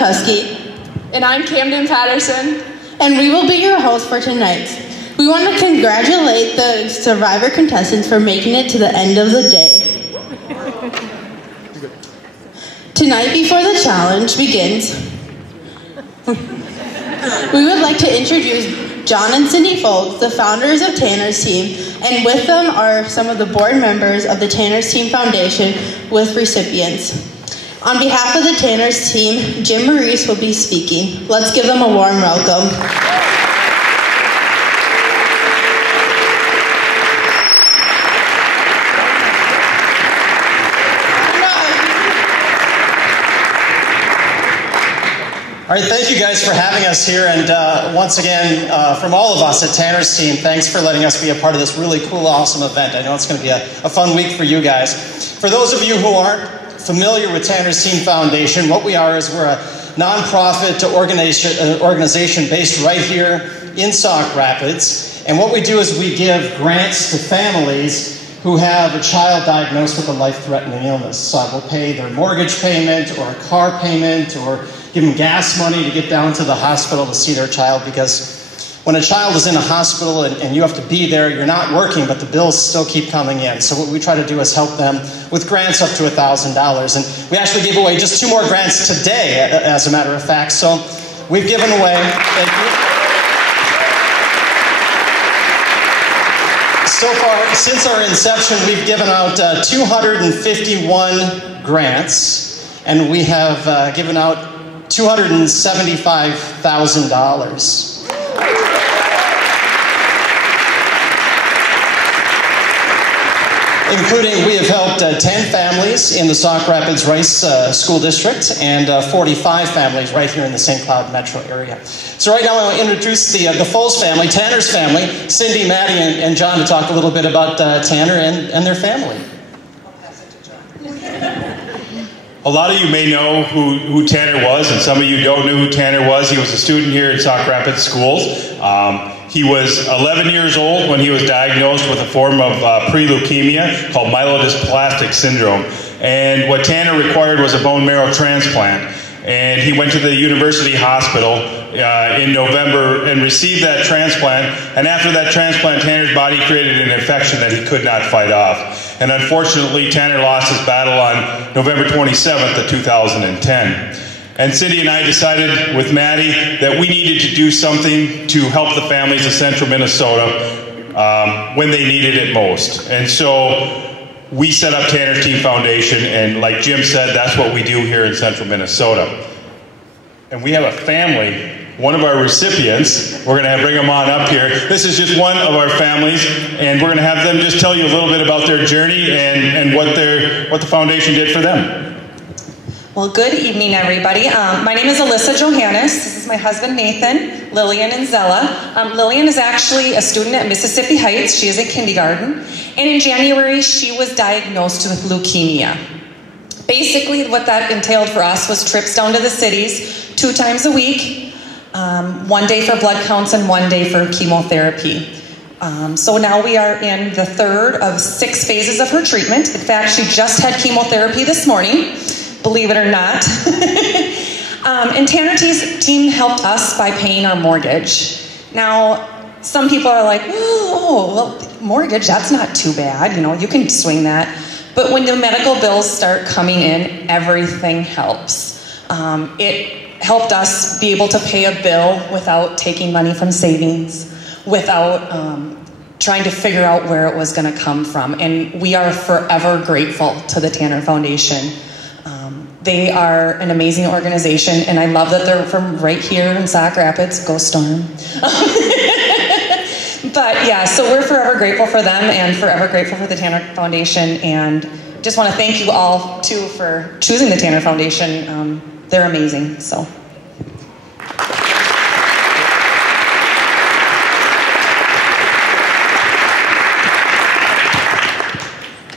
Husky. And I'm Camden Patterson. And we will be your hosts for tonight. We want to congratulate the Survivor contestants for making it to the end of the day. Tonight, before the challenge begins, we would like to introduce John and Cindy Folks, the founders of Tanner's Team, and with them are some of the board members of the Tanner's Team Foundation with recipients. On behalf of the Tanner's Team, Jim Maurice will be speaking. Let's give them a warm welcome. All right, thank you guys for having us here, and once again, from all of us at Tanner's Team, thanks for letting us be a part of this really cool, awesome event. I know it's going to be a fun week for you guys. For those of you who aren't familiar with Tanner's Team Foundation, what we are is we're a nonprofit organization based right here in Sauk Rapids, and what we do is we give grants to families who have a child diagnosed with a life-threatening illness. So we'll pay their mortgage payment or a car payment or give them gas money to get down to the hospital to see their child, because when a child is in a hospital and you have to be there, you're not working, but the bills still keep coming in. So what we try to do is help them with grants up to $1,000. And we actually gave away just 2 more grants today, as a matter of fact. So we've given away, thank you. So far, since our inception, we've given out 251 grants, and we have given out $275,000. Including, we have helped 10 families in the Sauk Rapids Rice School District and 45 families right here in the St. Cloud metro area. So right now I want to introduce the Foles family, Tanner's family, Cindy, Maddie, and John, to talk a little bit about Tanner and their family. A lot of you may know who Tanner was, and some of you don't know who Tanner was. He was a student here at Sauk Rapids Schools. He was 11 years old when he was diagnosed with a form of pre-leukemia called myelodysplastic syndrome. And what Tanner required was a bone marrow transplant. And he went to the University Hospital in November and received that transplant. And after that transplant, Tanner's body created an infection that he could not fight off. And unfortunately, Tanner lost his battle on November 27th of 2010. And Cindy and I decided with Maddie that we needed to do something to help the families of central Minnesota when they needed it most. And so we set up Tanner's Team Foundation, and like Jim said, that's what we do here in central Minnesota. And we have a family, one of our recipients, we're going to bring them on up here. This is just one of our families, and we're going to have them just tell you a little bit about their journey and what the foundation did for them. Well, good evening, everybody. My name is Alyssa Johannes. This is my husband, Nathan, Lillian, and Zella. Lillian is actually a student at Mississippi Heights. She is in kindergarten. And in January, she was diagnosed with leukemia. Basically, what that entailed for us was trips down to the cities 2 times a week, 1 day for blood counts and 1 day for chemotherapy. So now we are in the 3rd of 6 phases of her treatment. In fact, she just had chemotherapy this morning, believe it or not. And Tanner's Team helped us by paying our mortgage. Now, some people are like, oh, well, mortgage, that's not too bad. You know, you can swing that. But when the medical bills start coming in, everything helps. It helped us be able to pay a bill without taking money from savings, without trying to figure out where it was going to come from. And we are forever grateful to the Tanner Foundation. They are an amazing organization, and I love that they're from right here in Sauk Rapids. Go Storm. But yeah, so we're forever grateful for them and forever grateful for the Tanner Foundation, and just want to thank you all too for choosing the Tanner Foundation. They're amazing. So.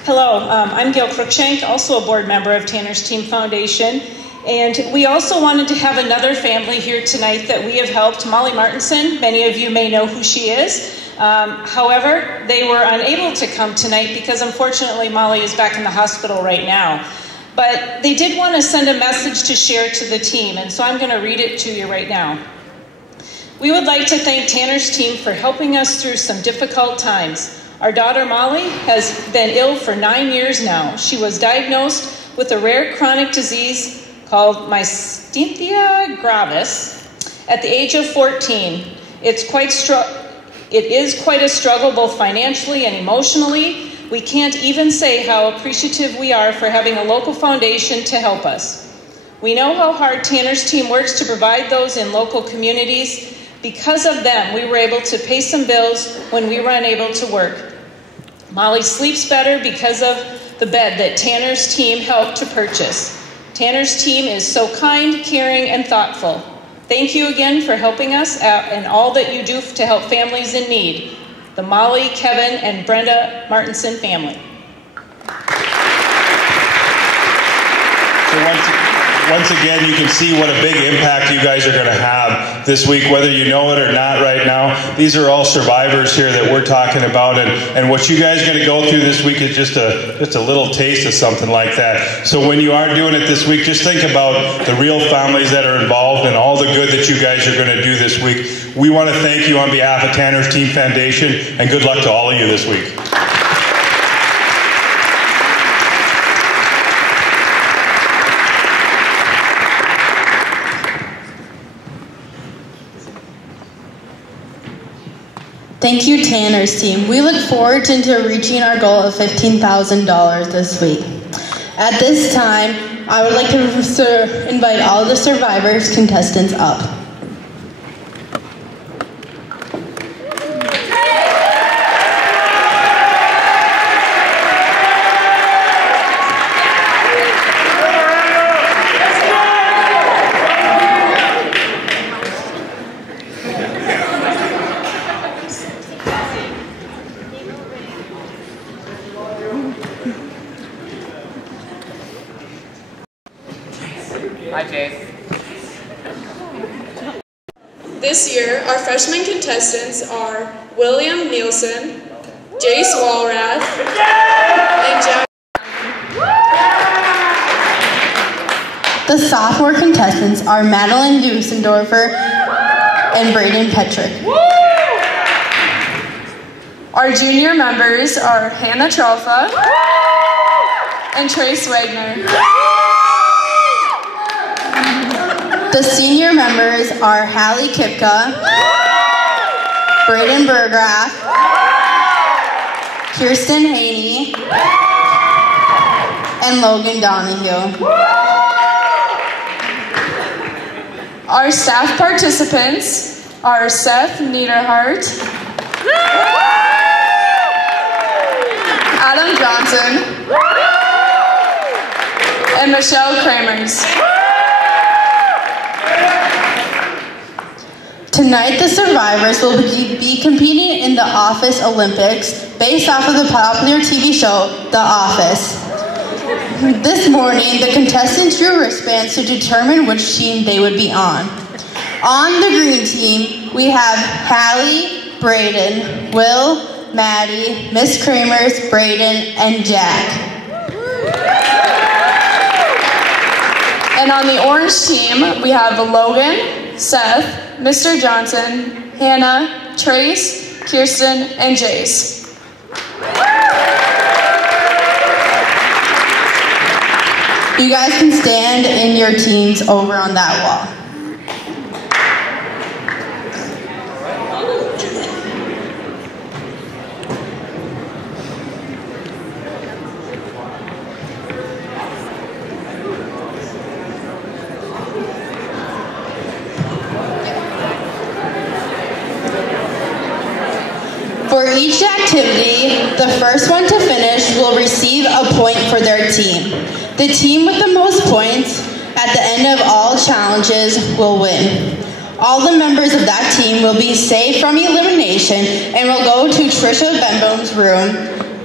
Hello, I'm Gail Cruikshank, also a board member of Tanner's Team Foundation, and we also wanted to have another family here tonight that we have helped, Molly Martinson. Many of you may know who she is. However, they were unable to come tonight because unfortunately Molly is back in the hospital right now. But they did want to send a message to share to the team, and so I'm going to read it to you right now. We would like to thank Tanner's team for helping us through some difficult times. Our daughter Molly has been ill for 9 years now. She was diagnosed with a rare chronic disease called myasthenia gravis at the age of 14. It is quite a struggle both financially and emotionally. We can't even say how appreciative we are for having a local foundation to help us. We know how hard Tanner's team works to provide those in local communities. Because of them, we were able to pay some bills when we were unable to work. Molly sleeps better because of the bed that Tanner's team helped to purchase. Tanner's team is so kind, caring, and thoughtful. Thank you again for helping us out and all that you do to help families in need. The Molly, Kevin, and Brenda Martinson family. So once again, you can see what a big impact you guys are going to have this week, whether you know it or not right now. These are all survivors here that we're talking about, and what you guys are going to go through this week is just a little taste of something like that. So when you are doing it this week, just think about the real families that are involved and all the good that you guys are going to do this week. We want to thank you on behalf of Tanner's Team Foundation, and good luck to all of you this week. Thank you, Tanner's team. We look forward to reaching our goal of $15,000 this week. At this time, I would like to invite all the survivors contestants up. Hi, Chase. This year, our freshman contestants are William Nielsen, Jace Walrath, and Jack. The sophomore contestants are Madeline Dusendorfer and Braden Petrick. Our junior members are Hannah Trolfa and Trace Wagner. The senior members are Hallie Kipka, Braden Burgraff, Kirsten Haney, and Logan Donahue. Our staff participants are Seth Niederhart, Adam Johnson, and Michelle Kramers. Tonight, the survivors will be competing in the Office Olympics based off of the popular TV show, The Office. This morning, the contestants drew wristbands to determine which team they would be on. On the green team, we have Hallie, Braden, Will, Maddie, Miss Kramers, Braden, and Jack. And on the orange team, we have Logan, Seth, Mr. Johnson, Hannah, Trace, Kirsten, and Jace. You guys can stand in your teams over on that wall. For each activity, the first one to finish will receive a point for their team. The team with the most points at the end of all challenges will win. All the members of that team will be saved from elimination and will go to Trisha Benbone's room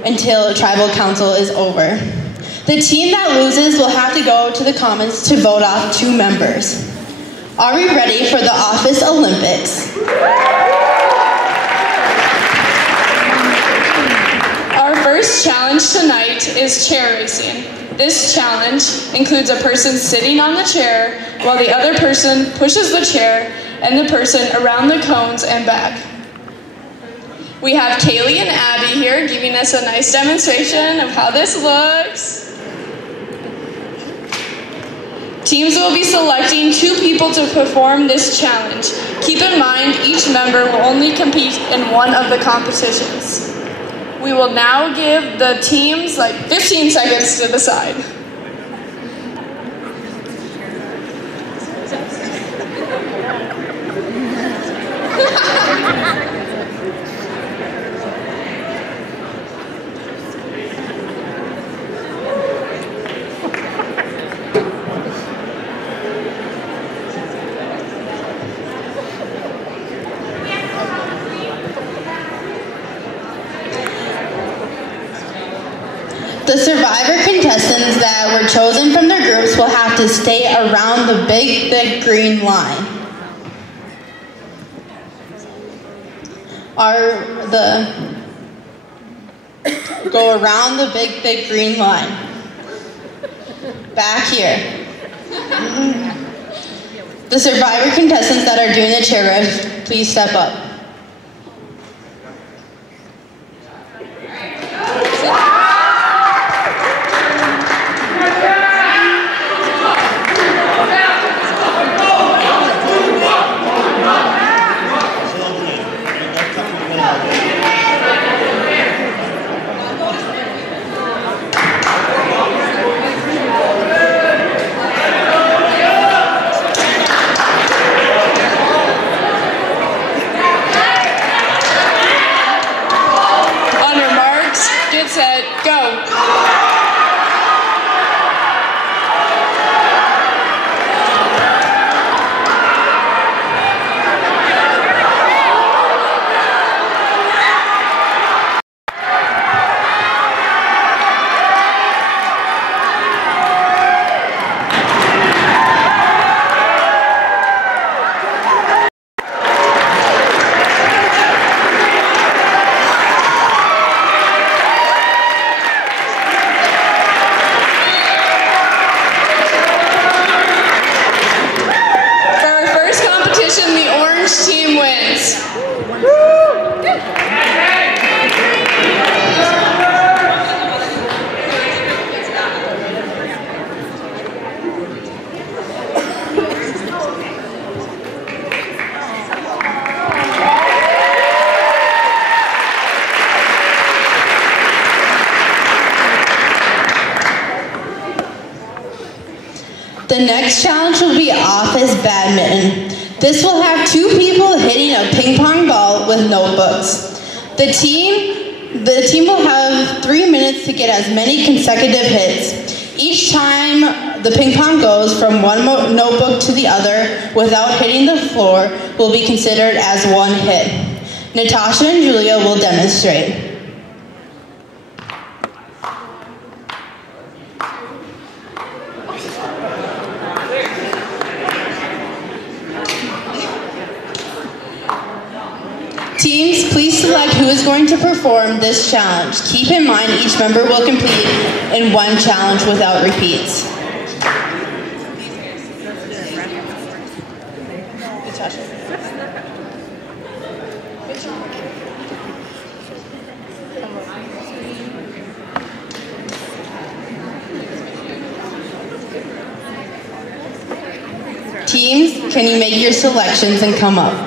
until Tribal Council is over. The team that loses will have to go to the Commons to vote off 2 members. Are we ready for the Office Olympics? Our first challenge tonight is chair racing. This challenge includes a person sitting on the chair while the other person pushes the chair and the person around the cones and back. We have Kaylee and Abby here giving us a nice demonstration of how this looks. Teams will be selecting 2 people to perform this challenge. Keep in mind, each member will only compete in one of the competitions. We will now give the teams like 15 seconds to decide. The survivor contestants that were chosen from their groups will have to stay around the big, thick green line. Go around the big, thick green line. Back here. The survivor contestants that are doing the chair rush, please step up. The next challenge will be office badminton. This will have 2 people hitting a ping pong ball with notebooks. The team will have 3 minutes to get as many consecutive hits. Each time the ping pong goes from one notebook to the other without hitting the floor will be considered as 1 hit. Natasha and Julia will demonstrate. Teams, please select who is going to perform this challenge. Keep in mind each member will complete in 1 challenge without repeats. Teams, can you make your selections and come up?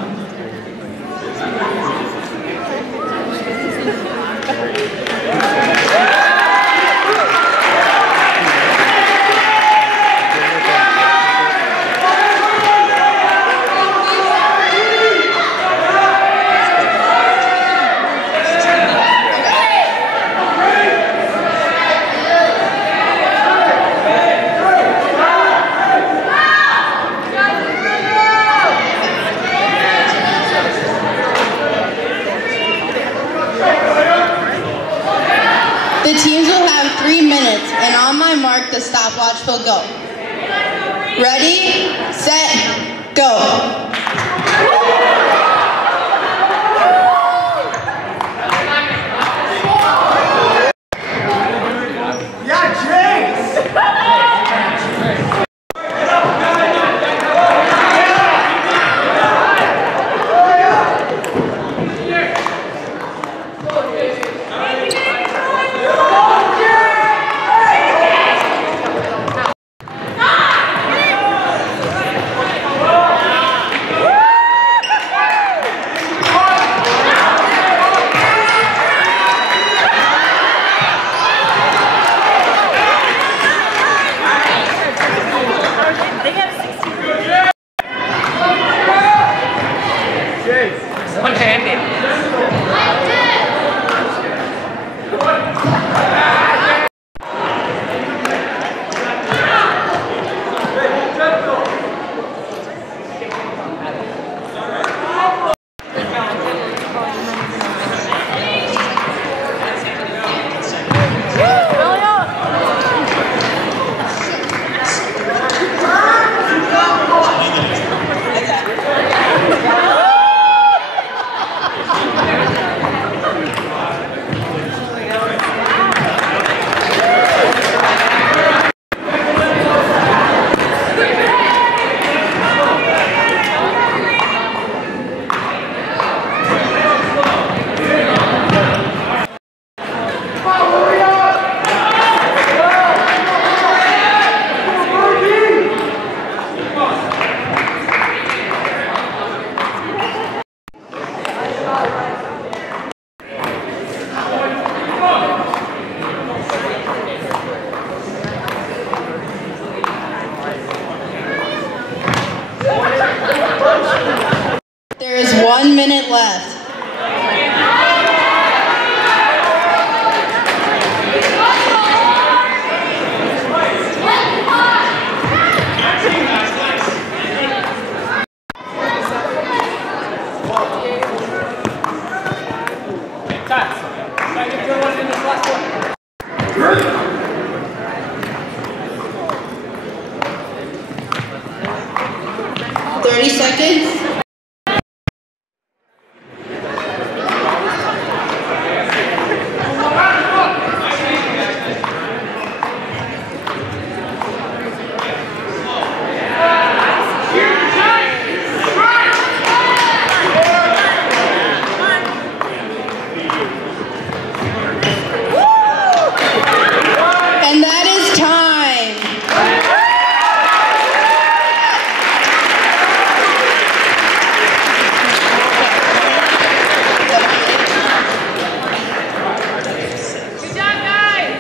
The teams will have 3 minutes, and on my mark, the stopwatch will go. Ready, set, go. Yeah, James! 1 minute left. Time. 30 seconds. And that is time. Good job, guys!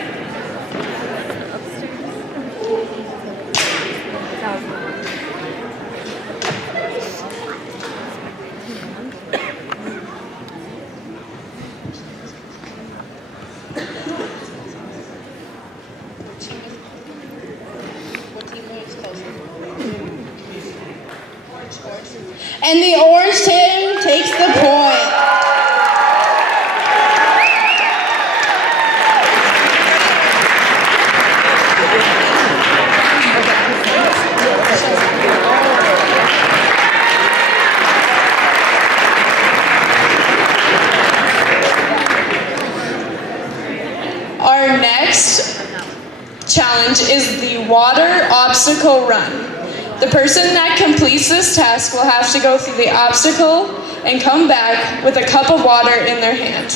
And the orange team takes the point. Our next challenge is the water obstacle run. The person that completes this task will have to go through the obstacle and come back with a cup of water in their hand.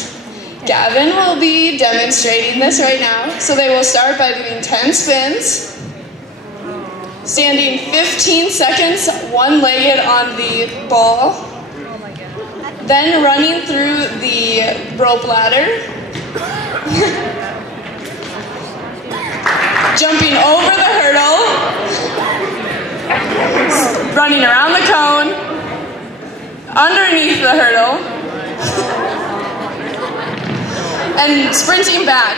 Gavin will be demonstrating this right now. So they will start by doing 10 spins, standing 15 seconds one-legged on the ball, then running through the rope ladder, jumping over the hurdle, running around the cone, underneath the hurdle, and sprinting back.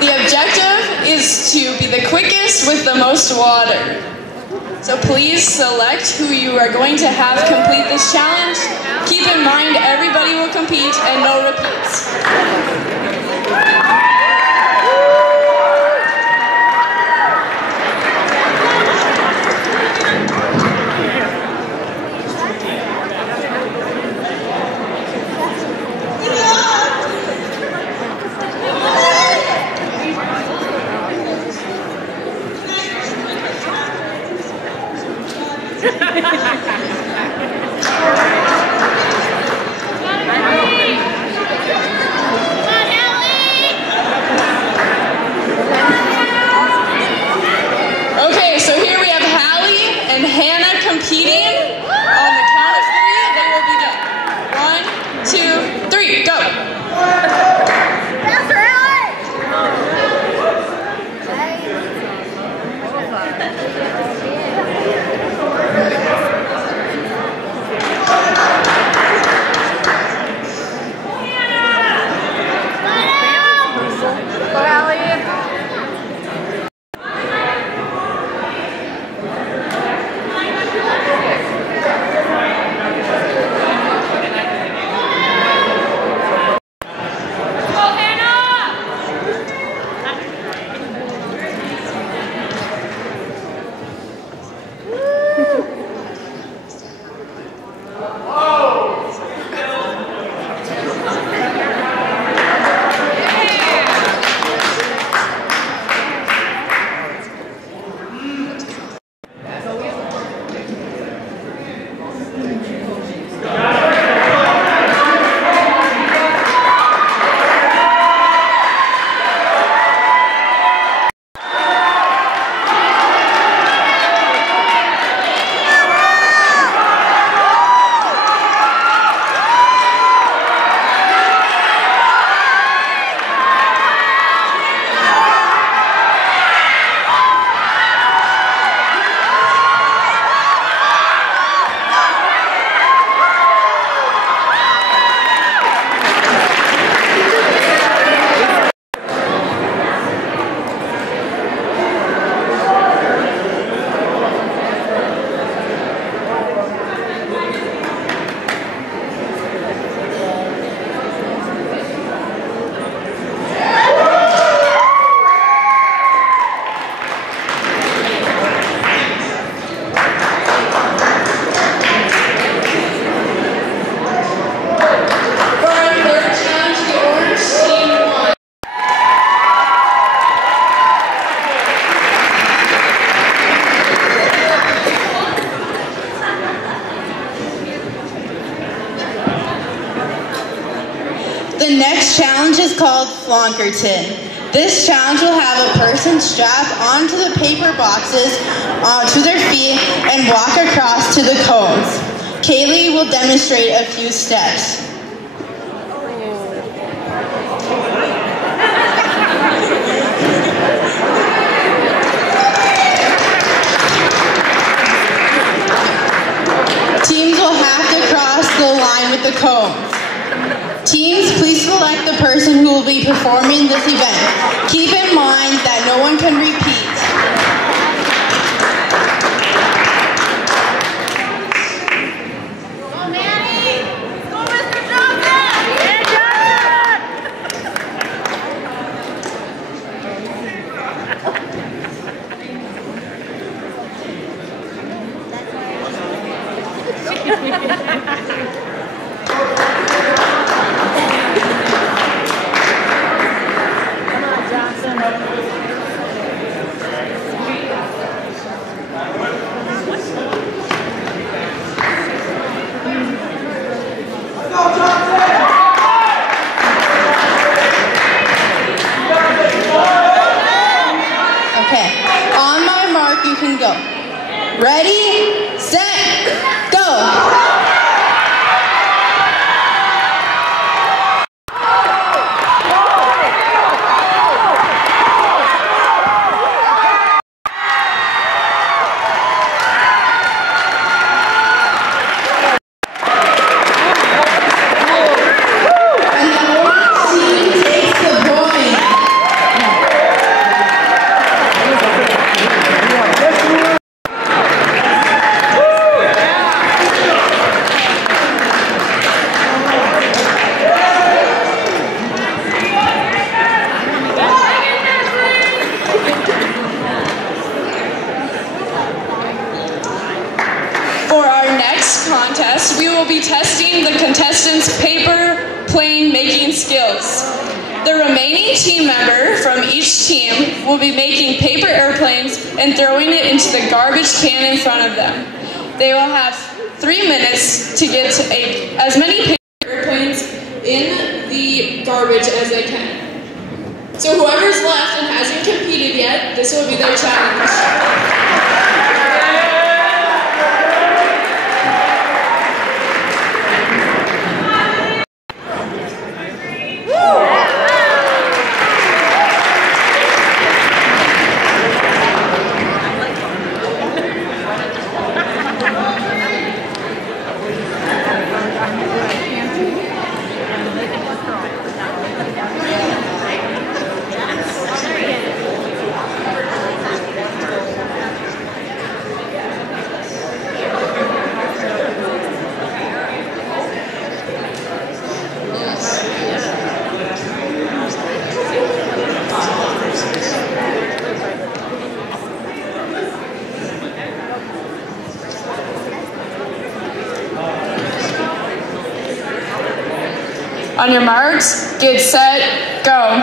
The objective is to be the quickest with the most water. So please select who you are going to have complete this challenge. Keep in mind everybody will compete and no repeats. Okay, so here we have Hallie and Hannah competing. On the count of 3, they will begin. 1, 2, 3, go! is called Flonkerton. This challenge will have a person strap onto the paper boxes onto their feet and walk across to the cones. Kaylee will demonstrate a few steps. Teams will have to cross the line with the cones. Teams, please select the person who will be performing this event. Keep in mind that no one can repeat. Go, Manny! Go, Mr. Johnson! Yeah, Johnson! Okay, on my mark, you can go. Ready, set, go! Contest, we will be testing the contestants' paper plane making skills. The remaining team member from each team will be making paper airplanes and throwing it into the garbage can in front of them. They will have 3 minutes to get as many paper airplanes in the garbage as they can. So whoever's left and hasn't competed yet, this will be their challenge. On your marks, get set, go.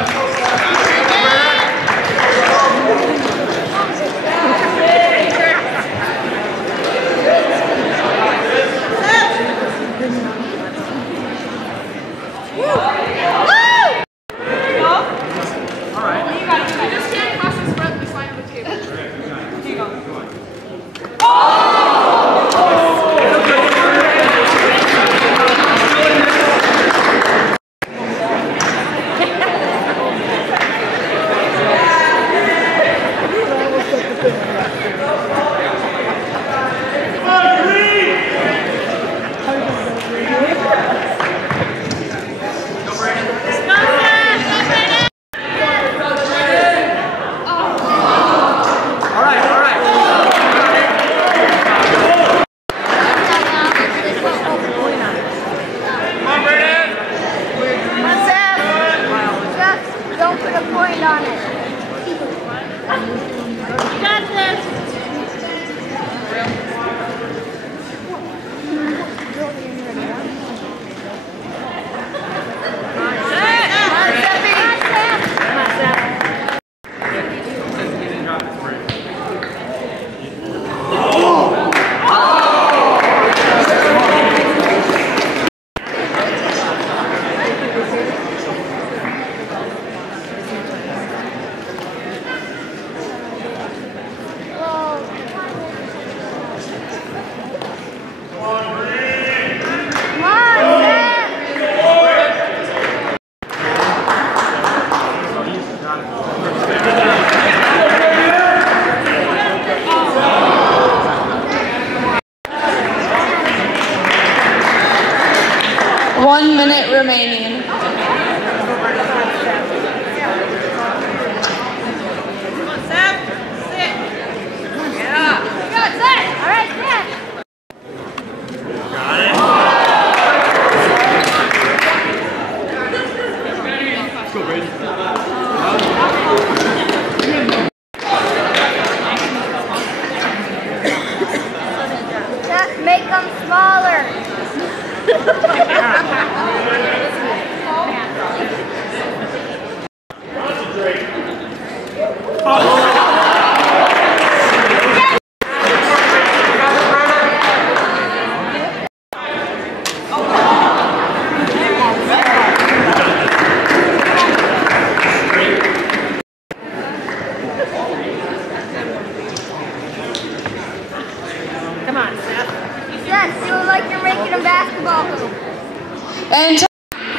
And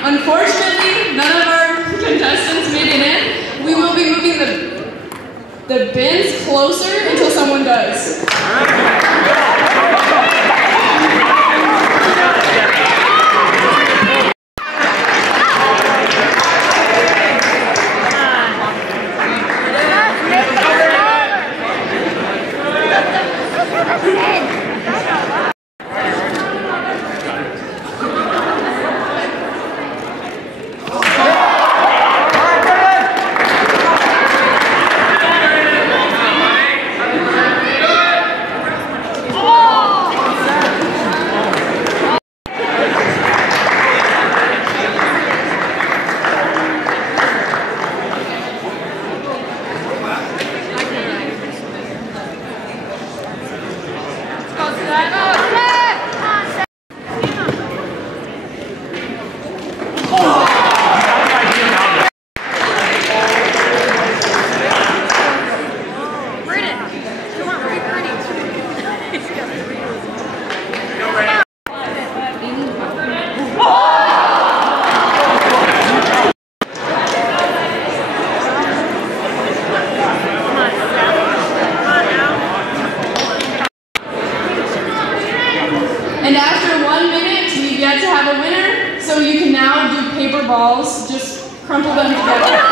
unfortunately, none of our contestants made it in. We will be moving the bins closer until someone does. And after 1 minute, we've yet to have a winner, so you can now do paper balls. Just crumple them together.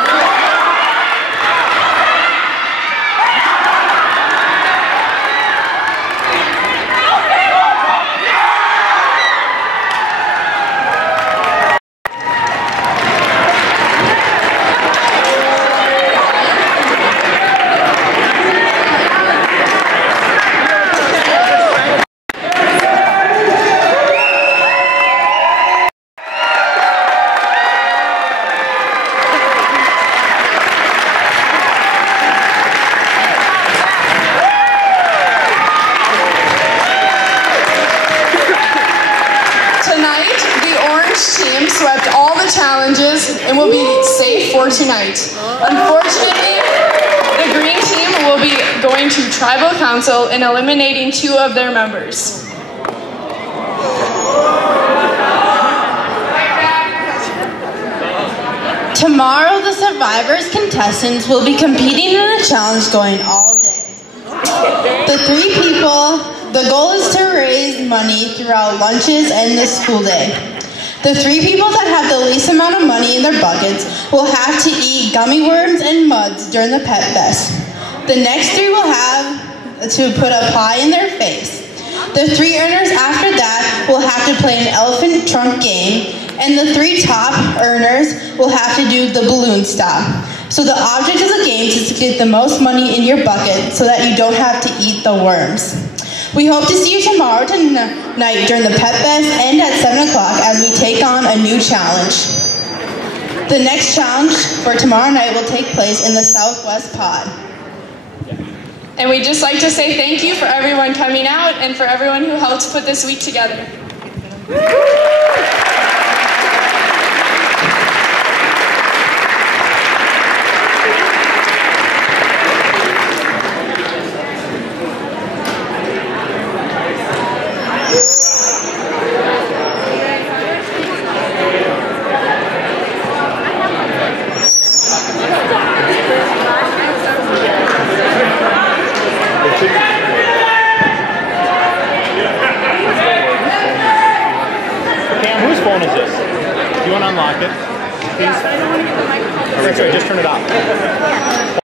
Team swept all the challenges and will be safe for tonight. Unfortunately, the green team will be going to tribal council and eliminating 2 of their members. Tomorrow, the survivors contestants will be competing in a challenge going all day. The goal is to raise money throughout lunches and the school day. The 3 people that have the least amount of money in their buckets will have to eat gummy worms and muds during the Pet Fest. The next 3 will have to put a pie in their face. The 3 earners after that will have to play an elephant trunk game, and the 3 top earners will have to do the balloon stop. So the object of the game is to get the most money in your bucket so that you don't have to eat the worms. We hope to see you tomorrow night during the Pet Fest and at 7 o'clock as we take on a new challenge. The next challenge for tomorrow night will take place in the Southwest Pod. And we'd just like to say thank you for everyone coming out and for everyone who helped put this week together. Whose phone is this? Do you want to unlock it? Please? Sorry, just turn it off.